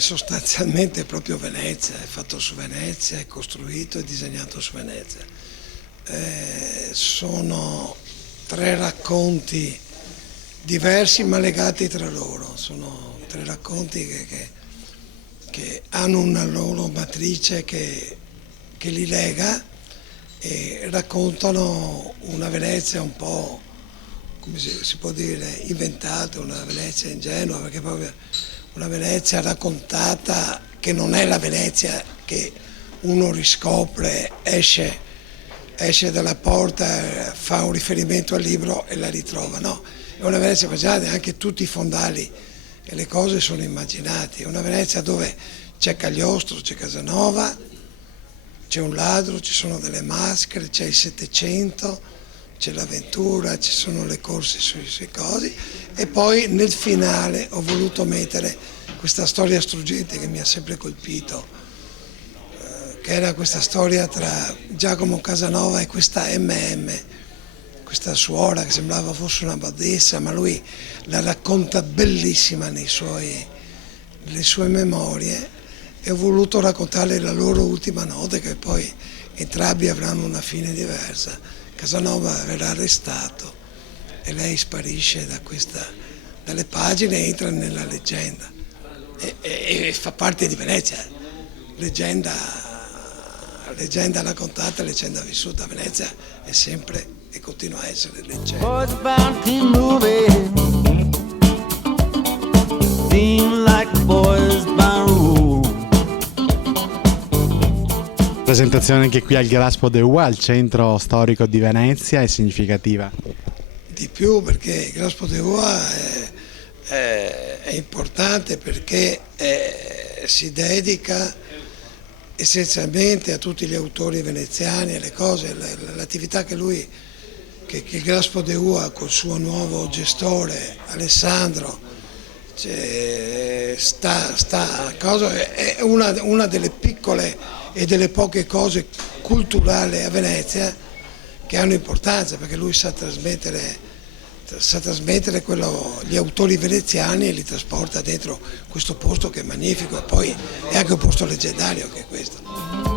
sostanzialmente proprio Venezia, è fatto su Venezia, è costruito e disegnato su Venezia. Sono 3 racconti diversi ma legati tra loro, sono 3 racconti che hanno una loro matrice che li lega e raccontano una Venezia un po', come si può dire, inventata, una Venezia ingenua, perché proprio una Venezia raccontata che non è la Venezia che uno riscopre, esce dalla porta, fa un riferimento al libro e la ritrova, no, è una Venezia immaginata, anche tutti i fondali e le cose sono immaginate, è una Venezia dove c'è Cagliostro, c'è Casanova, c'è un ladro, ci sono delle maschere, c'è il Settecento, c'è l'avventura, ci sono le corse sui cosi e poi nel finale ho voluto mettere questa storia struggente che mi ha sempre colpito, che era questa storia tra Giacomo Casanova e questa questa suora che sembrava fosse una badessa, ma lui la racconta bellissima nelle sue memorie e ho voluto raccontare la loro ultima notte, che poi entrambi avranno una fine diversa. Casanova verrà arrestato e lei sparisce dalle pagine e entra nella leggenda e fa parte di Venezia, leggenda raccontata, leggenda vissuta. Venezia è sempre e continua a essere leggenda. Presentazione anche qui al Graspo de Uà, al centro storico di Venezia, è significativa. Di più, perché il Graspo de Uà è importante perché si dedica essenzialmente a tutti gli autori veneziani, alle cose, l'attività che il Graspo de Uà col suo nuovo gestore Alessandro è una delle piccole e delle poche cose culturali a Venezia che hanno importanza, perché lui sa trasmettere gli autori veneziani e li trasporta dentro questo posto che è magnifico, e poi è anche un posto leggendario che è questo.